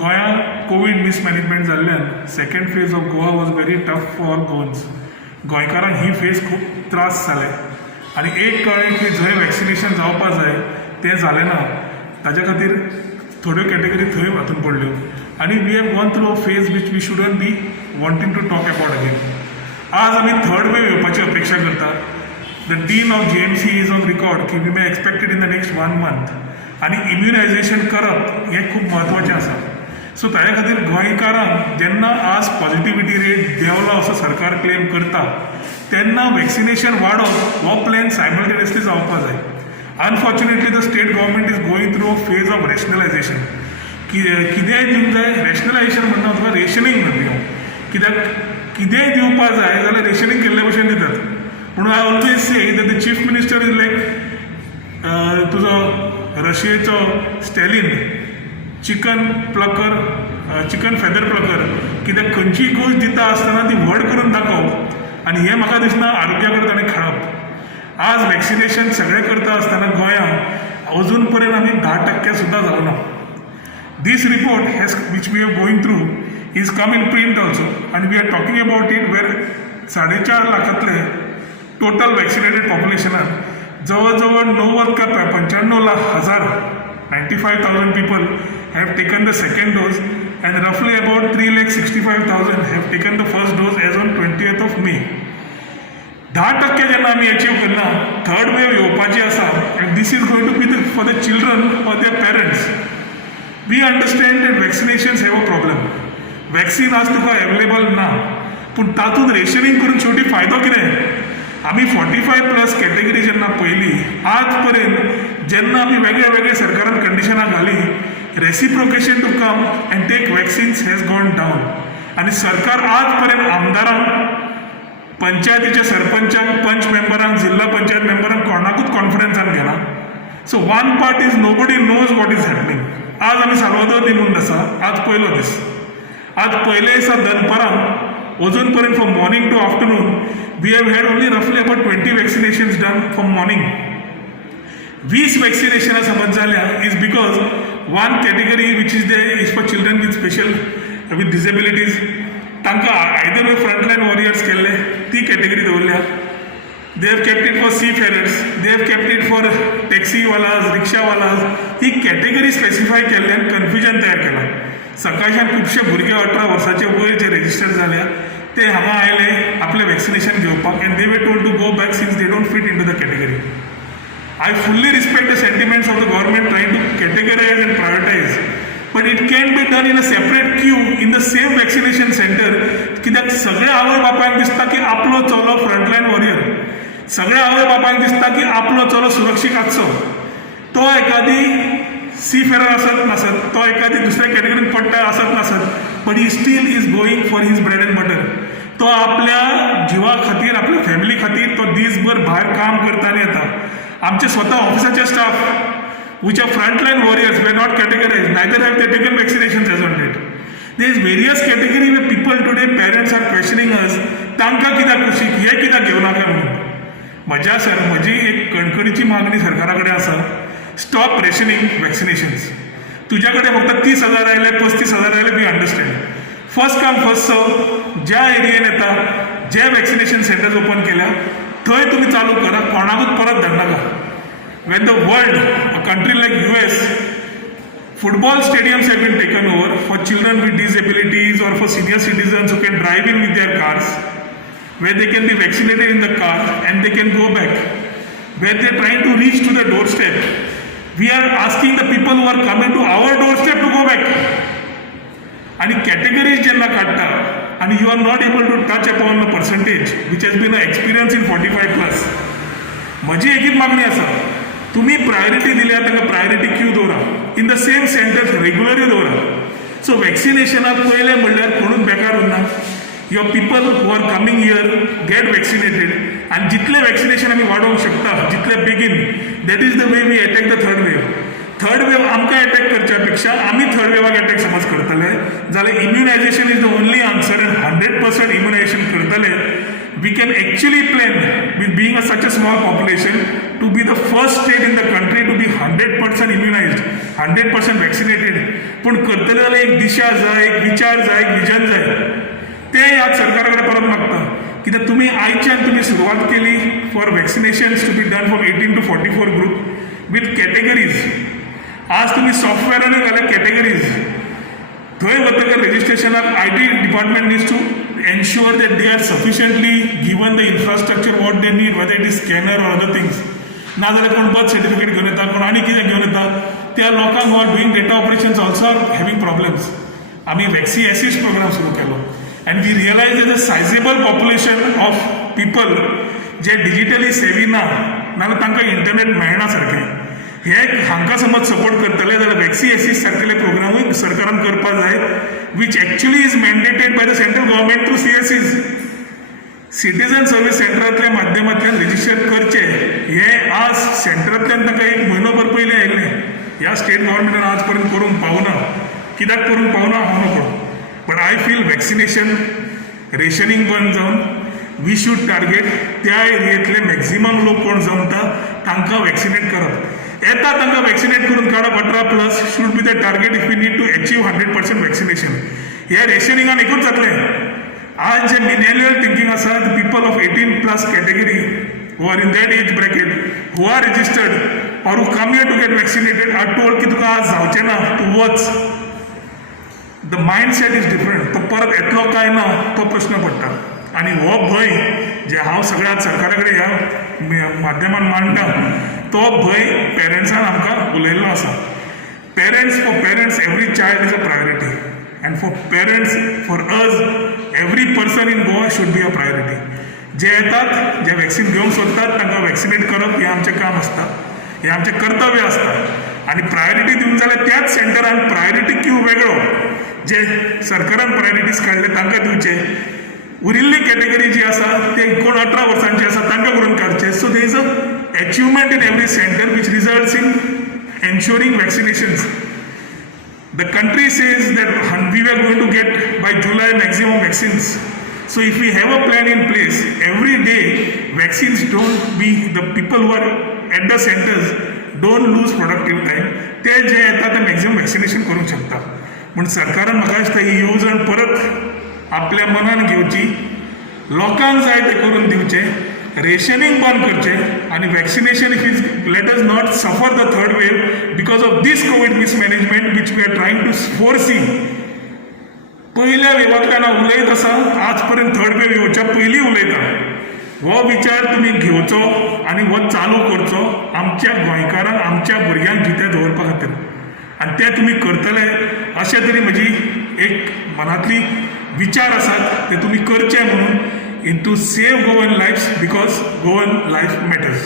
गोंयांत Covid mismanagement जाल्ल्यान second phase of Goa was very tough for Goans. गोंयकारांक ही phase खूब त्रास जाले आनी एक कळ्ळें की जंय वॅक्सिनेशन जावपा जाय तें जालें ना. ताज्या खातीर थोड्यो कॅटेगरी थंय हातून पडल्यो आनी we have gone through a phase which we shouldn't be wanting to talk about again. आज आमी थर्ड वेव येवपाची अपेक्षा करता. The dean of GMC is on record की we may expected in the next 1 month आनी immunization करप हें खूब म्हत्वाचें आसा. सो ताज्या खातीर गोंयकारांक जेन्ना आज पॉझिटिव्हिटी रेट देंवलो असो सरकार क्लेम करता तेन्ना वॅक्सिनेशन वाडोवप हो प्लॅन सायमल्टेनियसली जावपा जाय. Unfortunately the state government is going through a phase of rationalisation. कितेंय दिवंक जाय रॅशनलायझेशन म्हणटा तुका रेशनिंग म्हणटा दिवं. कित्याक कितेंय दिवपा जाय जाल्यार रेशनिंग केल्ले भशेन दितात. म्हणून I always say that the chief minister is like तुजो रशियेचो स्टॅलिन चिकन फेदर प्लकर. कित्याक खंयचीय गोश्ट दिता आसतना ती व्हड करून दाखोवप आनी हें म्हाका दिसना आरोग्या करता ताणें खेळप. आज वॅक्सिनेशन सगळें करता आसतना गोंयांत अजून पर्यंत आमी 10% सुद्दां जावना. This report has which we are going through is come in print also आनी we are talking about it where 4.5 लाखांतले टोटल वॅक्सिनेटेड पॉप्युलेशनात जवळ जवळ 95,00,000 95,000 people have taken the second dose and roughly about 3,65,000 have taken the first dose as on 20th of May. 10% जेन्ना आमी achieve करना third wave येवपाची आसा and this is going to be for the children or their parents. We understand that vaccinations have a problem. Vaccine आज तुका available ना पूण तातूंत rationing करून शेवटी फायदो कितें. आमी 45+ कॅटेगरी जेन्ना पयली आज पर्यंत जेन्ना आमी वेगळे वेगळे सरकारान कंडिशनां घाली reciprocation to come and take vaccines has gone down. आनी सरकार आज पर्यंत आमदारांक पंचायतीच्या सरपंचांक पंच मेंबरांक जिल्हा पंचायत मेंबरांक कोणाकूच कॉन्फिडन्सान घेना. So one part is nobody knows what is happening. आज आमी साल्वादोर दिनून आसा आज पयलो दीस. आज पयले दिसा दनपारां अजून पर्यंत from morning to afternoon we have had only रफली about 20 vaccinations done from morning. 20 वॅक्सिनेशनां समज जाल्या is because one category which is they is for children with special with disabilities तांकां आयदर वे फ्रंटलायन वॉरियर्स केल्ले ती category दवरल्या. They have kept it for seafarers, they have kept it for टॅक्सीवालाज रिक्षावालाज. ही कॅटेगरी स्पेसिफाय केल्ल्यान confusion तयार केलां. सकाळच्यान खुबशे भुरगे 18 वर्सांचे वयर जे रेजिस्टर जाल्या ते हांगा आयले आपलें वॅक्सिनेशन घेवपाक and they were told to go back since they don't fit in to the category. I fully respect the sentiments of the government trying to categorize and prioritize, but it can't be done in a separate queue in the same vaccination center. कित्याक सगळे आवय बापायक दिसता की आपलो चलो frontline warrior, सगळे आवय बापायक दिसता की आपलो चलो सुरक्षीत आसचो. तो एखादी सीफेरर आसत नासत, तो एखादी दुसऱ्या कॅटेगरीन पडटा आसत नासत, but he still is going for his bread and butter. तो आपल्या जिवा खातीर आपल्या फॅमिली खातीर तो दीसभर भायर काम करता आनी येता. आमचे स्वतः ऑफिसाचे staff which are frontline warriors were not categorized, neither have they taken vaccinations as on date. There is various category where people today, parents are questioning us, तांकां कित्याक कुशीक हे कित्याक घेवना काय म्हणून. म्हजी एक कणकणीची मागणी सरकारा कडेन आसा, स्टॉप रेशनिंग वॅक्सिनेशन्स. तुज्या कडेन फक्त 30,000 आयले 35,000 आयले we understand. First come first serve. ज्या एरियेन येता जे वॅक्सिनेशन सेंटर्स ओपन केल्या थंय तुम्ही चालू करा, कोणाकूच परत धरनाका. When the world, a country like US, football stadiums have been taken over for children with disabilities or for senior citizens who can drive in with their cars, where they can be vaccinated in the car and they can go back, where they are trying to reach to the doorstep. We are asking the people who are coming to our doorstep to go back. And categories jenna katta and you are not able to touch upon the percentage which has been an experience in 45+. म्हजी एकच मागणी आसा, तुम्ही priority दिल्या ताका priority queue दवरा, in the same centres regularly दवरा. So वॅक्सिनेशनाक पयलें म्हणल्यार कोणूच बेकार उरना. Your people who are coming here get vaccinated आनी जितलें वॅक्सिनेशन आमी वाडोवंक शकता जितले बेगीन, that is the way we attack the third wave. Third wave आमकां अटॅक करच्या पेक्षा आमी थर्ड वेवाक अटॅक समज करतले जाल्यार immunisation is the only answer and 100% immunisation करतले. We can actually plan with being such a small population to be the first state in the country to be 100% immunized, 100% vaccinated. पण करतले जाल्यार एक दिशा जाय, एक विचार जाय, एक विजन जाय. ते ह्या सरकाराकडे परत मागता कित्याक तुमी आयच्यान तुमी सुरवात केली for vaccinations to be done for 18 to 44 group with categories. आज तुम्ही सॉफ्टवेअरानूय घाल्या कॅटेगरीज. थंय वतकर रजिस्ट्रेशनाक IT department needs to ensure that they are sufficiently given the infrastructure what they need, whether it is scanner or other things. नाजाल्यार कोण birth certificate घेवन येता, कोण आनी कितें घेवन येता, त्या लोकांक who are doing data operations also are having problems. आमी वॅक्सी एसिस्ट प्रोग्राम सुरू केलो and we realise is a sizeable population of people जे डिजिटली सेवी ना, नाजाल्यार तांकां इंटरनेट मेळना सारकें. हे हांकां समज सपोर्ट करतले जाल्यार वॅक्सी एसिस्ट सारकेले प्रोग्रामूय सरकारान करपाक जाय, which actually is mandated by the central government through CSCs. Citizen service सेंटरांतल्या माध्यमांतल्यान रजिस्टर करचे हे आज सेंटरांतल्यान ताका एक म्हयनोभर पयलीं आयिल्लें. ह्या स्टेट गव्हर्मेंटान आज पर्यंत करूंक पावना. कित्याक करूंक पावना हांव नकळो. But I feel vaccination rationing बंद जावन वी शूड टार्गेट त्या एरियेंतले मॅक्झिमम लोक कोण जमता तांकां वॅक्सिनेट करप. येता तांकां वॅक्सिनेट करून काडप 18+ should be the target if we need to achieve 100% vaccination. ह्या रेशनिंगान एकूच जातलें. आज जे मिलेनियल थिंकींग आसा the people of 18+ category who are in that age bracket who are registered or who come here to get vaccinated are told की तुका आज जावचें ना, तूं वच. The mindset is different. तो परत येतलो काय ना तो प्रश्न पडटा. आनी हो भंय जे हांव सगळ्यात सरकारा कडेन ह्या माध्यमान मांडटा तो भंय पेरंट्सान आमकां उलयल्लो आसा. For parents every child is a priority and for parents for us every person in Goa should be a priority. जे येतात जे वॅक्सिन घेवंक सोदतात तांकां वॅक्सिनेट करप हें आमचें काम आसता, हें आमचें कर्तव्य आसता. आनी प्रायोरिटी दिवंक जाल्यार त्याच सेंटरान प्रायोरिटी क्यू वेगळो जे सरकारान प्रायोरिटीज काडले तांकां दिवचे. उरिल्ली कॅटेगरी जी आसा ते कोण 18 वर्सांची आसा तांकां करून काडचे. So there is a achievement in every center which results in ensuring vaccinations. The country says that we were going to get by July maximum vaccines. So if we have a plan in place, every day vaccines don't be, the people who are at the centers don't lose productive time. ते जे येतात ते maximum vaccination करूंक शकता. पूण सरकारान म्हाका दिसता ही येवजण परत आपल्या मनान घेवची, लोकांक जाय ते करून दिवचें, रेशनिंग बंद करचें आनी vaccination if is let us not suffer the third wave because of this Covid mismanagement which we are trying to foresee. पयल्या वेवांतल्यान हांव उलयत आसा आज पर्यंत थर्ड वेव येवच्या पयलीं उलयता. हो विचार तुमी घेवचो आनी हो चालू करचो आमच्या गोंयकारांक आमच्या भुरग्यांक जिते दवरपा खातीर आनी ते तुमी करतले अशें तरी म्हजी एक मनांतली विचार आसात ते तुमी करचे म्हणून in to save Goan lives because Goan life matters.